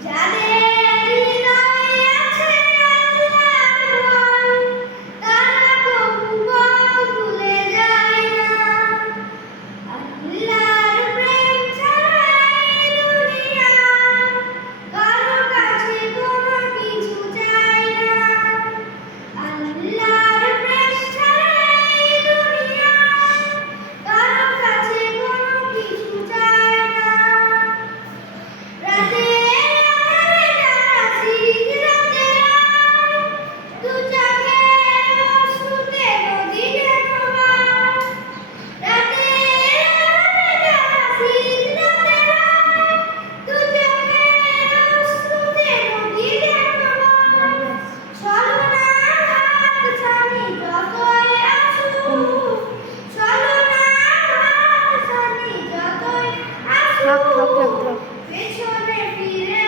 যাদের থাক থাক থাক